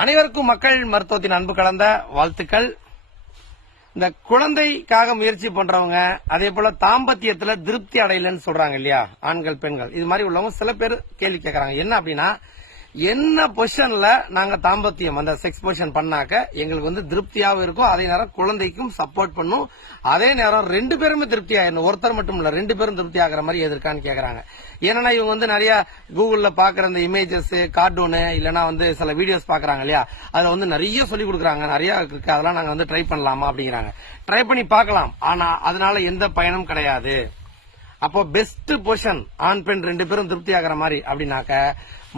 அனைவருக்கும் மக்கள் மருத்துவத்தின் அன்பு கலந்த வாழ்த்துக்கள். இந்த குழந்தைக்காக முயற்சி பண்றவங்க அதே போல தாம்பத்தியத்துல திருப்தி அடையலன்னு சொல்றாங்க இல்லையா? ஆண்கள் பெண்கள். இது மாதிரி உள்ளவங்க சில பேர் கேள்வி கேட்கறாங்க என்ன அப்படின்னா என்ன பொசிஷன்ல நாங்க தாம்பத்தியம் அந்த செக்ஸ் பொசிஷன் பண்ணாக்க எங்களுக்கு வந்து திருப்தியாவும் இருக்கும். அதே நேரம் குழந்தைக்கும் சப்போர்ட் பண்ணும். அதே நேரம் ரெண்டு பேருமே திருப்தி ஆயிடணும். ஒருத்தர் மட்டும் இல்ல ரெண்டு பேரும் திருப்தி ஆகிற மாதிரி எதிர்க்கான்னு கேக்குறாங்க. ஏன்னா இவங்க வந்து நிறைய கூகுள்ல பாக்குற இந்த இமேஜஸ் கார்ட்டூனு இல்லைன்னா வந்து சில வீடியோஸ் பாக்குறாங்க இல்லையா? அதுல வந்து நிறைய சொல்லி கொடுக்குறாங்க. நிறைய இருக்கு. அதெல்லாம் நாங்க வந்து ட்ரை பண்ணலாமா அப்படிங்கிறாங்க. ட்ரை பண்ணி பார்க்கலாம். ஆனா அதனால எந்த பயனும் கிடையாது. அப்போ பெஸ்ட் பொசிஷன் ஆண் பெண் ரெண்டு பேரும் திருப்தி ஆகிற மாதிரி அப்படின்னாக்க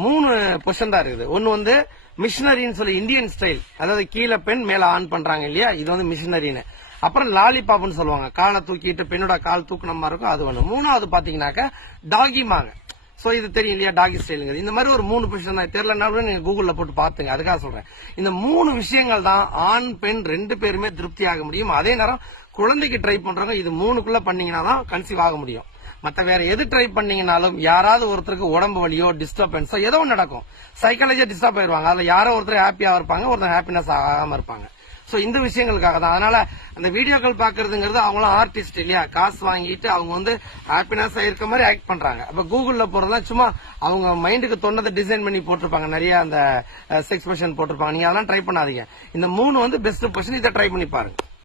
மூணு பொசிஷன் தான் இருக்குது. ஒன்னு வந்து மிஷினரின்னு சொல்லி இந்தியன் ஸ்டைல் அதாவது கீழே பெண் மேல ஆன் பண்றாங்க இல்லையா? இது வந்து மிஷினரின்னு அப்புறம் லாலிபாப்னு சொல்லுவாங்க. காலை தூக்கிட்டு பெண்ணோட கால் தூக்குன மாதிரி இருக்கும் அது ஒண்ணு. மூணாவது பாத்தீங்கன்னாக்க டாகிமாங்க சோ இது தெரியும் இல்லையா? டாகி ஸ்டைலுங்கிறது இந்த மாதிரி ஒரு மூணு பொசிஷன் தான். தெரியலனாலும் நீங்க கூகுள்ல போட்டு பாத்துங்க. அதுக்காக சொல்றேன். இந்த மூணு விஷயங்கள் தான் ஆண் பெண் ரெண்டு பேருமே திருப்தி ஆக முடியும். அதே நேரம் குழந்தைக்கு ட்ரை பண்றவங்க இது மூணுக்குள்ள பண்ணீங்கன்னா தான் கன்சீவ் ஆக முடியும். மற்ற வேற எது ட்ரை பண்ணீங்கனாலும் யாராவது ஒருத்தருக்கு உடம்பு வலியோ டிஸ்டர்பன்ஸோ ஏதோ ஒன்று நடக்கும். சைக்காலஜியாக டிஸ்டர்ப் ஆயிருவாங்க. அதில் யாரோ ஒருத்தர் ஹாப்பியாக இருப்பாங்க ஒருத்தர் ஹாப்பினஸ் ஆகாமல் இருப்பாங்க. ஸோ இந்த விஷயங்களுக்காக தான். அதனால அந்த வீடியோக்கள் பார்க்கறதுங்கிறது அவங்களும் ஆர்டிஸ்ட் இல்லையா? காசு வாங்கிட்டு அவங்க வந்து ஹாப்பினஸாக இருக்க மாதிரி ஆக்ட் பண்றாங்க. அப்போ கூகுளில் போறதெல்லாம் சும்மா அவங்க மைண்டுக்கு தொண்டதை டிசைன் பண்ணி போட்டிருப்பாங்க. நிறைய அந்த செக்ஸ் பொஷன் போட்டிருப்பாங்க. நீங்க அதெல்லாம் ட்ரை பண்ணாதீங்க. இந்த மூணு வந்து பெஸ்ட் பொஷன் இதை ட்ரை பண்ணி பாருங்க.